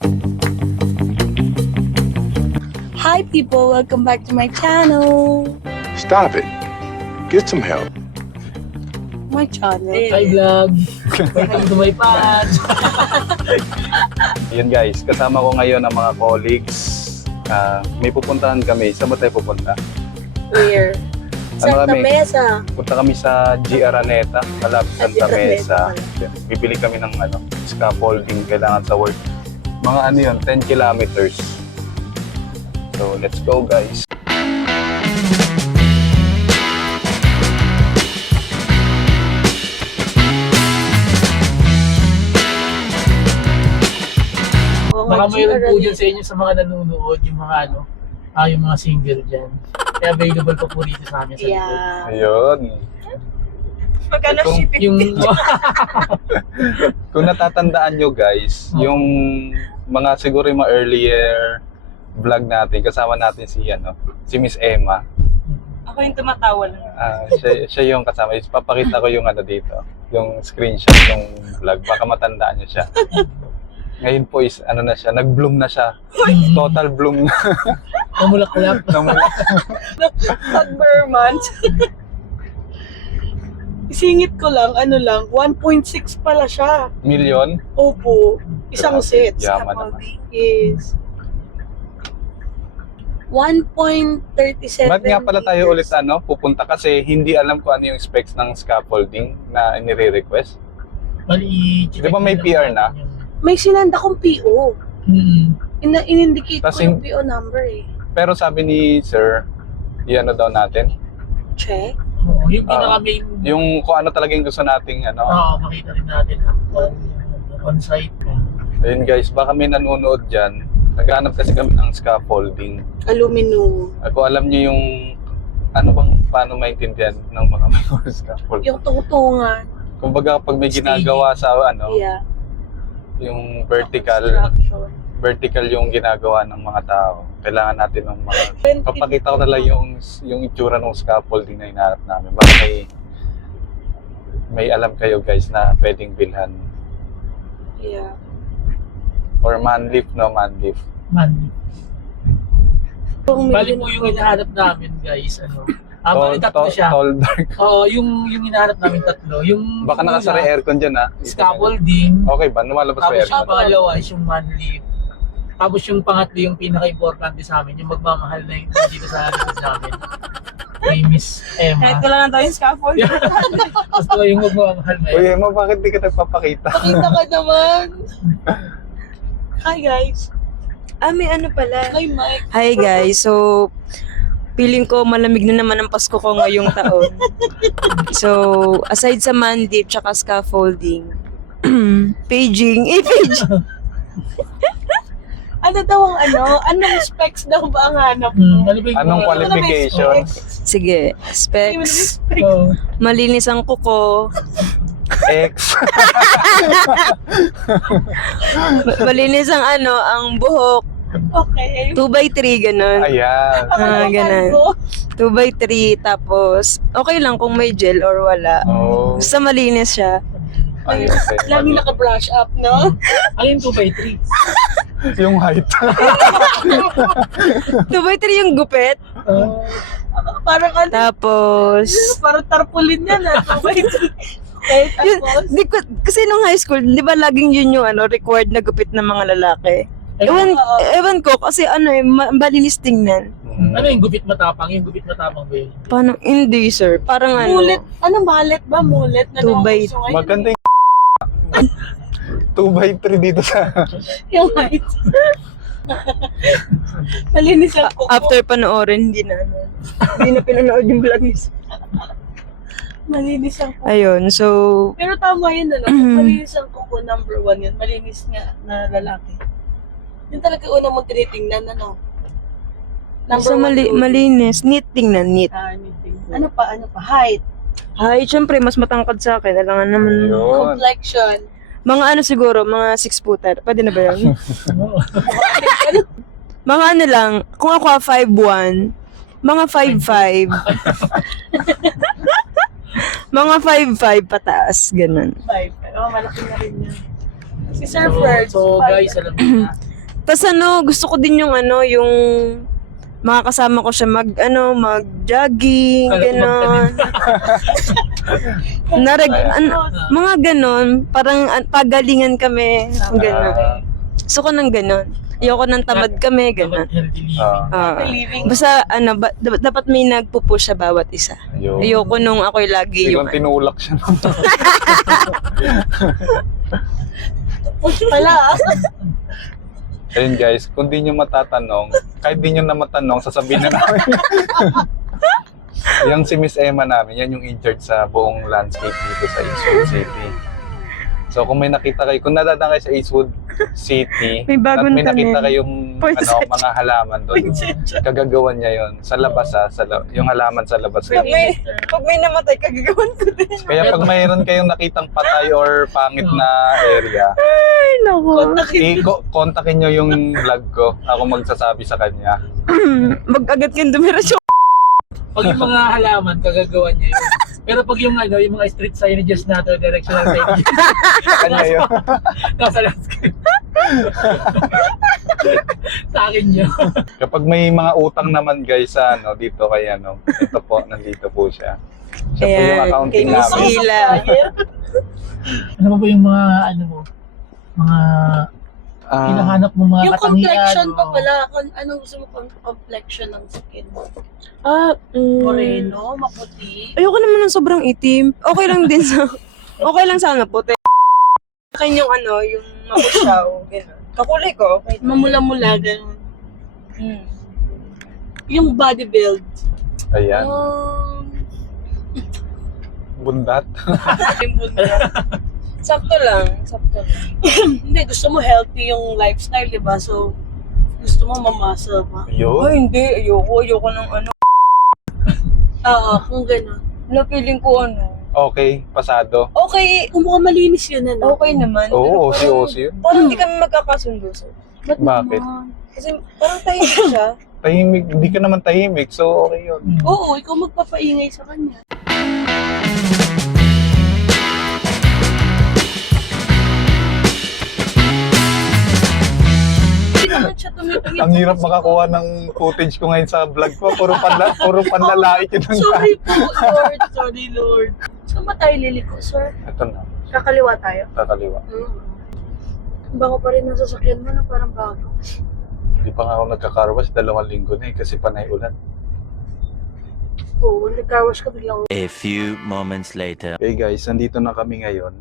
Hi people, welcome back to my channel. Stop it. Get some help. My channel. Hi vlog! Welcome to my pants! Yun guys, kasama ko ngayon ang mga colleagues. May pupuntahan kami. Saan ba tayo pupunta? Where? Santa kami? Mesa. Punta kami sa G. Araneta, malapit Santa Mesa. Mesa. Bibili kami ng scaffolding kailangan sa work. Mga ano yun, 10 kilometers. So let's go guys. Baka mayroon po dyan sa inyo sa mga nanonood, yung mga yung mga single dyan. Kaya available pa po dito sa amin sa likod. Yeah. Ayun. Magkano Kung- shipping? Yung Kung natatandaan nyo guys, yung mga siguro yung mga earlier vlog natin, kasama natin si Miss Emma. Ako yung tumatawa lang. Siya yung kasama. Papakita ko yung dito, yung screenshot yung vlog. Baka matandaan niyo siya. Ngayon po is na siya, nag-bloom na siya. Total bloom na. namulaklak. Namulak. Pag-Burmans. Isingit ko lang, 1.6 pala siya. Million? Opo. Isang set. Yaman naman. Is 1.37. Ba't nga pala tayo ulit pupunta kasi hindi alam ko ano yung specs ng scaffolding na inire-request. Bali, Di ba may PR na? May sinanda kong PO. In-indicate Tas ko yung PO number eh. Pero sabi ni Sir, daw natin. Check. Oo, yung pinaka-main, Yung kung ano talaga yung gusto nating makita rin natin on-site. Ayun guys, baka may nanonood dyan. Naghanap kasi kami ng scaffolding. Aluminum. Ako alam niyo yung paano maintindihan ng mga may scaffolding. Yung tungtungan. Kumbaga pag may ginagawa sa Yeah. yung vertical yung ginagawa ng mga tao. Kailangan natin ng mga papakita ko na lang yung itsura ng scaffolding na hinahanap namin. Baka may alam kayo guys na pwedeng bilhan. Yeah. Or manlift, manlift. Man. Bali po yung hinahanap namin guys, bali tatlo siya. Tall, dark. Oo, yung hinahanap namin tatlo. Yung Baka nakasara aircon dyan scaffolding. Okay ba? Lumalabas ba Tapos yung aircon? pangalawa is yung manlift. Tapos yung pangatlo yung pinaka-importante sa amin, yung magmamahal na yung dito sa likod namin. Kay Miss Emma. Kahit wala na tayong scaffold. Gusto yung magmamahal na Uy, yun. Emma, bakit di ka nagpapakita? Pakita ka naman. Hi guys. May pala. Hi Mike. Hi guys, so feeling ko malamig na naman ang Pasko ko ngayong taon. So, aside sa mandip tsaka scaffolding, paging. Ano daw ang anong specs daw ba ang hanap mo? Anong qualifications? Sige, specs, Oh, malinis ang kuko, X. malinis ang ang buhok, Okay. 2x3, ganun. Ayan. Ganun. 2x3, tapos okay lang kung may gel or wala. Oh. Basta malinis siya. Ayun. Laging naka-brush up, no? ano yung 2x3? Yung height. 2x3 yung gupit. Parang Tapos, parang tarpaulin yan yun, kasi nung high school, di ba laging yun yung required na gupit ng mga lalaki? Ewan ko, kasi malinis tingnan. Ano yung gupit matapang? Yung gupit matapang ba yun? Paano? Hindi, sir. Parang Mulet. Ano mallet ba? Mulet na 2x3. nauso ngayon? Maganda yung 2x3 dito sa... Yung height. Malinis ang kuko. After panoorin, hindi na pinanood yung vlog niya. Malinis ang kuko. Ayun, so, Pero tama yun, malinis ang kuko, number 1 yun. Malinis nga na lalaki. Yun talaga una mong tinitingnan, basta malinis. Neat tingnan, neat. Anything. Ano pa? Height. Ay, syempre, mas matangkad sa akin. Alangan naman. Yun. Complexion. Mga siguro, mga 6-footer. Pwede na ba yun? Mga lang, kung ako 5'1", mga 5'5". Mga 5'5" pataas, ganun. 5. Malaki na rin yan. Si Sir Ferds. So guys, alam niyo na, Tas gusto ko din yung yung makakasama ko siya mag-jogging, Kala ko gano'n. Mga gano'n, parang pagalingan kami, gano'n. Gusto ko ng gano'n. Ayoko nang tamad kami, gano'n. Dapat healthy living. Ah. Living. Basta dapat may nagpupush sa bawat isa. Ayun. Ayoko nung ako'y lagi Hindi yung kong tinulak siya. Push pala. Ayun guys, kung di nyo matatanong, kahit di nyo na matanong, sasabihin na namin. Yung si Miss Emma namin, yan yung in charge sa buong landscape dito sa Eastwood City. So kung may nakita kayo, kung nadadaan kayo sa Eastwood City, May bagong at may nakita tanim. kayong Poinsettia. mga halaman doon, kagagawan niya yon sa labas yung halaman sa labas. Pag may namatay, kagagawan ko din. Kaya pag mayroon kayong nakitang patay or pangit na area, Ay, naku. kontakin nyo yung vlog ko. Ako magsasabi sa kanya. Mag-agat kang dumirasyon. Pag yung mga halaman, kagagawa niya yun. Pero pag yung yung mga street signages natin, directional signages, Kanya yun. nasa landscape. Sa akin yun. Kapag may mga utang naman guys sa dito kay ito po, nandito po siya. Siya po yung Ayan, accounting kay Miss namin. Ila. Ano ba yung mga, mga hinahanap mo mga Yung katangian? complexion pa o- pala. Anong gusto mo complexion ng skin mo? Moreno, maputi. Ayoko naman ng sobrang itim. Okay lang din sa... Okay lang sana puti. Akin yung yung mapusyaw. Gano'n. Kakulay ko, okay. Mamula-mula, ganun. Yung body build. Ayan. Um, Bundat. yung bunda. Sakto lang. Hindi, gusto mo healthy yung lifestyle, di ba? So, gusto mo mamasa pa. Yun. Ay, hindi. Ayoko ng Oo, kung ganun. Napiling ko Okay, pasado. Okay, Kung mukhang malinis yun, ano? okay naman. Oo, Pero OC yun. parang hindi kami magkakasundo. So. Ba't Bakit? naman? Kasi parang tahimik siya. Tahimik, hindi ka naman tahimik, so okay yun. Oo, ikaw magpapaingay sa kanya. Hindi naman siya tumitingin. Ang hirap makakuha ng footage ko ngayon sa vlog ko. Puro panlalait yun. Sorry po, Lord. Sorry, Lord. Saan ba tayo liliko, sir? Ito na, Kakaliwa tayo? kakaliwa. Bago pa rin ang sasakyan mo na parang bago. Hindi pa nga ako nagkakarwas 2 linggo na kasi panay ulan. Oo, nag-carwash ka biglang. A few moments later. Okay guys, nandito na kami ngayon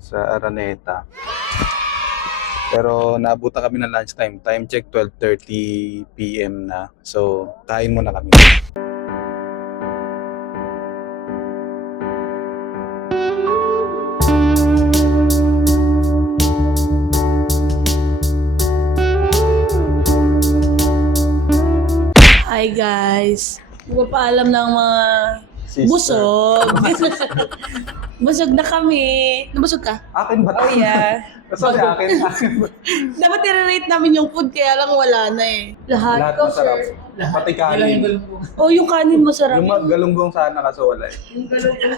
sa Araneta. Pero naabutan kami ng lunchtime. Time check 12:30 PM na. So, kain muna kami. Hi guys. Magpapaalam ng mga busog. Busog na kami. Nabusog ka? Akin ba? Oh yeah. Sorry, akin. Dapat i-rate namin yung food kaya lang wala na eh. Lahat, Lahat ko, masarap. sir. Pati Ilang yung kanin. galunggong. Oh, yung kanin masarap. Yung galunggong sana kaso wala eh. Yung galunggong.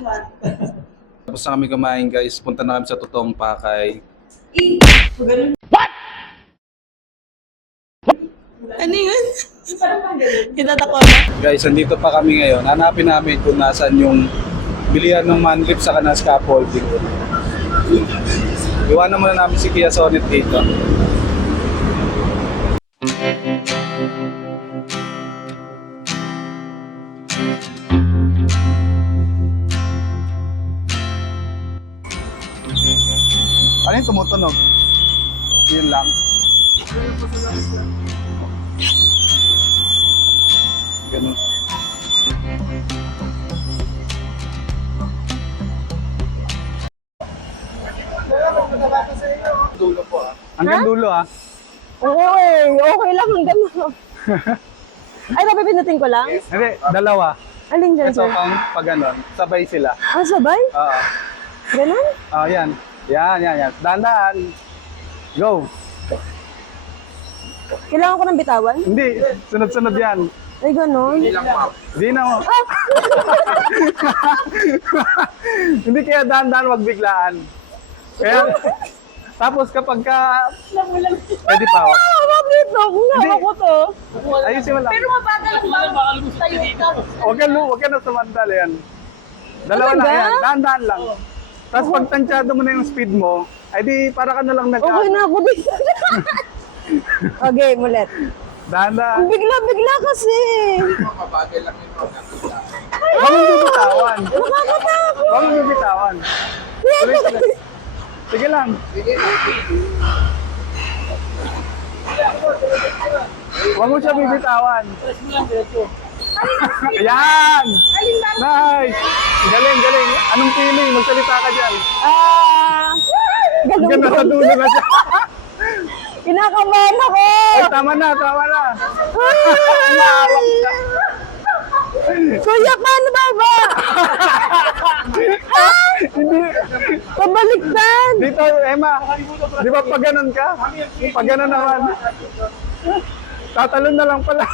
Tapos na kami kumain guys. Punta na kami sa totoong pakay. Ano yun? Itatakwa na. Guys, andito pa kami ngayon. Hanapin namin kung nasan yung bilihan ng manlip sa kanang scaffolding. Iwanan muna namin si Kia Sonet dito. Ano yung tumutunog? Yun lang. Ganun. Dulo po ah. Hanggang dulo ah. Okay lang hanggang Ay, napipindutin ko lang? Hindi, dalawa. Aling dyan, Ito sir? pag ganon, sabay sila. Ah, sabay? Oo. Ganun? Yan. Yan. Dahan-dahan. Go. Kailangan ko ng bitawan? Hindi, sunod-sunod yan. Ay, ganun? Hindi na mo. Hindi kaya dahan-dahan, wag biglaan. Kaya, tapos kapag ka... Pwede pa. to. Kung ako to. Ayusin mo lang. Pero mabagal lang ba? Tayo ka. Huwag ka na sumandal yan. Dalawa lang Talaga? yan. Dahan-dahan lang. Tapos pag tansyado mo na yung speed mo, ay di para ka na lang Okay na ako dito. Okay, ulit. Dahan-dahan. Bigla kasi. Huwag mong bibitawan. Nakakatakot. Huwag mong bibitawan. Tuloy. Sige lang. Huwag mo siya bibitawan. Ayan! Nice! Galing. Anong feeling? Magsalita ka dyan. Ganun Hanggang nasa dulo na siya. Kinakabahan ako. Ay, tama na. Umahawak siya. Kuya, paano ba? Hindi. Pabaliktad. Dito, Emma. Di ba pag ganun ka? Pag ganun naman. Tatalon na lang pala.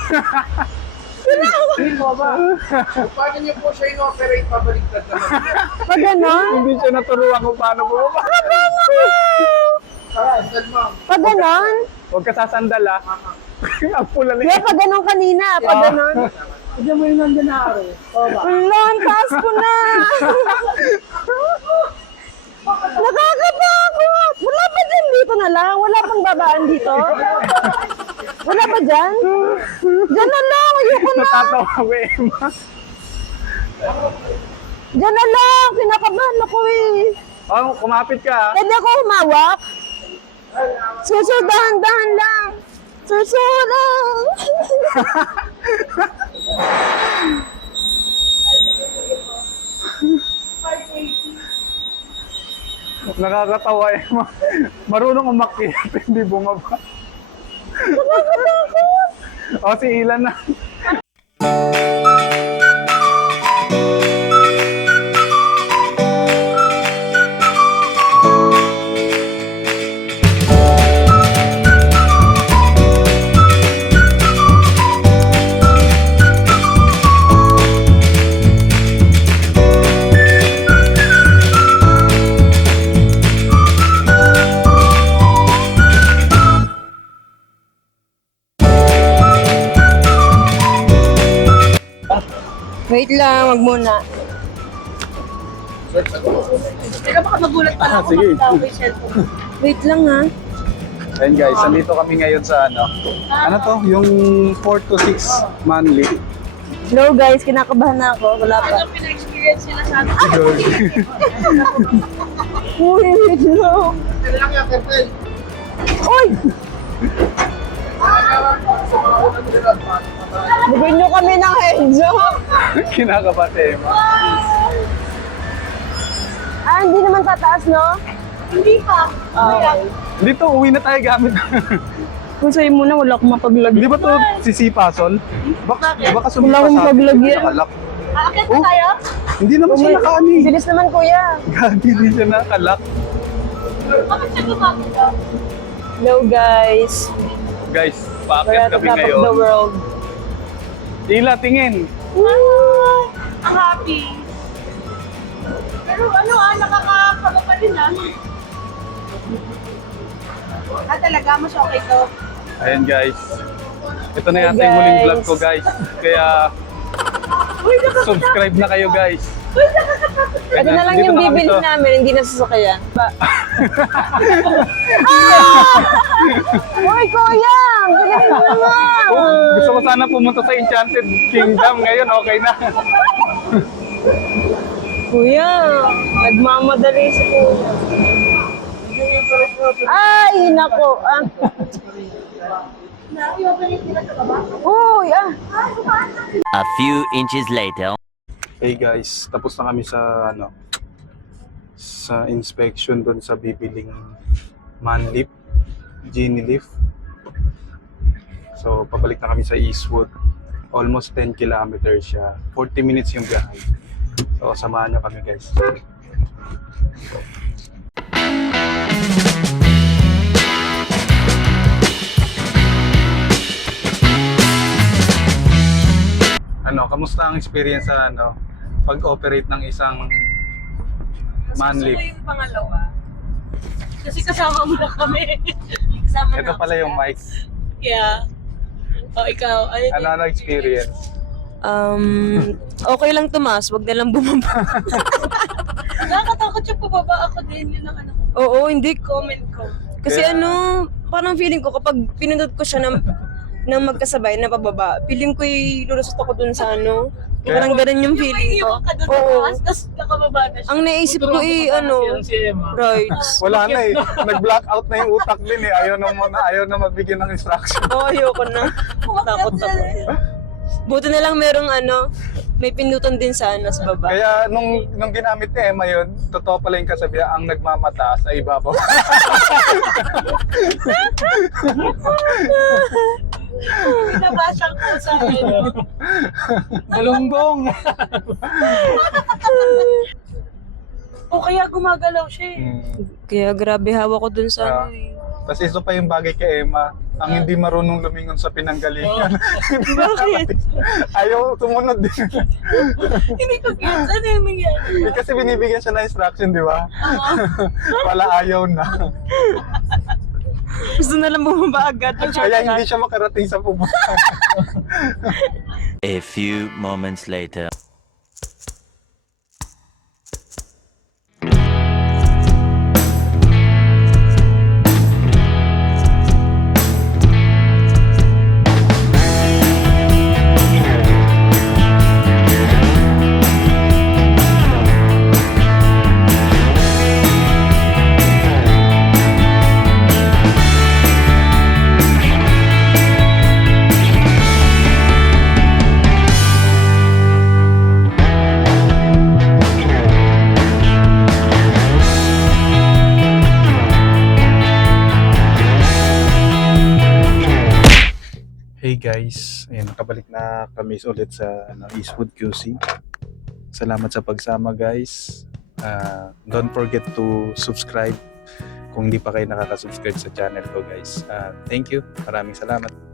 Paano niyo po siya in-operate pabaliktad naman? Pag ganon? Hindi siya naturuan kung paano bumaba. Sandal, ma'am. Pag ganon? Huwag ka sasandal ah. Ang pula na Kaya pag ganon kanina, pag ganon. Diyan mo yung nandun na ako. Wala, ang taas ko na. Nakakatakot. Wala ba dyan dito na lang? Wala pang babaan dito? Wala ba dyan? Dyan na lang, ayoko na. Natatawa ko Emma. Dyan na lang, kinakabahan ako eh. Oh, kumapit ka ah. Pwede ako humawak? Suso, dahan-dahan lang. Suso lang. Nakakatawa Emma. Marunong umakyat, hindi bumaba. O, si Ilan na. Wait lang, wag muna. Teka, baka magulat pa lang ako. Sige. Makita ko yung cellphone. Wait lang ha. Ayun guys, nandito kami ngayon sa ano to? Yung 4 to 6 monthly. Hello guys, kinakabahan na ako. Wala pa. Ano pina-experience nila sa atin? Uy, wait lang. Kailangan yan, Kertel. Uy! Bigyan nyo kami ng headshot. Kinakabahan si Emma. Hindi naman tataas, no? Hindi pa. Dito, uwi na tayo gamit. Kung sa'yo muna, wala akong mapaglagyan. Hindi ba to sisipasol? Baka Wala sumipa akong sa atin. paglagyan. Nakalak. Aakit na tayo? Hindi naman siya nakaani. Bilis naman, kuya. Gagi, hindi siya nakalak. Bakit siya gumagawa? Hello, guys. Guys, We're paakyat at the kami top of the ngayon. world. Ila, tingin. Ang happy. Pero ano nakakakaba pa din talaga, mas okay to. Ayan guys. Ito na yata Hey, yung huling guys. vlog ko guys. Kaya subscribe na kayo guys. Ito na lang Dito yung na kami bibili to. namin, hindi na sasakyan. Uy, kuya! Bilis mo naman! Gusto ko sana pumunta sa Enchanted Kingdom. Ngayon okay na. Kuya, nagmamadali si kuya. Ay, nako. Uy, A few inches later. Hey guys, tapos na kami sa sa inspection doon sa bibiling manlip, genie leaf. So pabalik na kami sa Eastwood. Almost 10 kilometers siya. 40 minutes yung biyahe. So samahan nyo kami guys. Kamusta ang experience sa pag-operate ng isang manlip? Gusto ko yung pangalawa. Kasi kasama mo na kami. Kasama Ito na pala yung mic. Kaya, ikaw, Ano experience? Okay lang tumaas, wag na lang bumaba. Nakakatakot yung pababa ako din, yun ang ko. Oo, hindi. Comment ko. Kasi Kaya- parang feeling ko kapag pinundot ko siya ng magkasabay na pababa, feeling ko lulusot ako dun sa parang ganun yung feeling ko. Yung ka doon Oo. taas, tapos nakababa na siya. Ang naisip ko Si Emma. rides. Wala na eh. Nag-blackout na yung utak din eh. Ayaw na mabigyan ng instruction. Ayoko na. Takot ako. Buti na lang merong may pindutan din sa baba. Kaya nung ginamit ni Emma yun, totoo pala yung kasabihan, ang nagmamataas ay ibabaw. Pinabasang ko sa Galunggong. O kaya gumagalaw siya eh. Kaya grabe hawa ko dun sa Tapos isa pa yung bagay kay Emma, ang hindi marunong lumingon sa pinanggalingan. Bakit? Ayaw tumunod din. Hindi ko gets. Ano yung nangyari? Kasi binibigyan siya ng instruction, di ba? Wala ayaw na. Gusto na lang bumaba agad. Kaya hindi siya makarating sa pupunta. A few moments later. Hey guys, ayan, nakabalik na kami ulit sa Eastwood QC. Salamat sa pagsama guys. Don't forget to subscribe kung hindi pa kayo nakaka-subscribe sa channel ko guys. Thank you. Maraming salamat.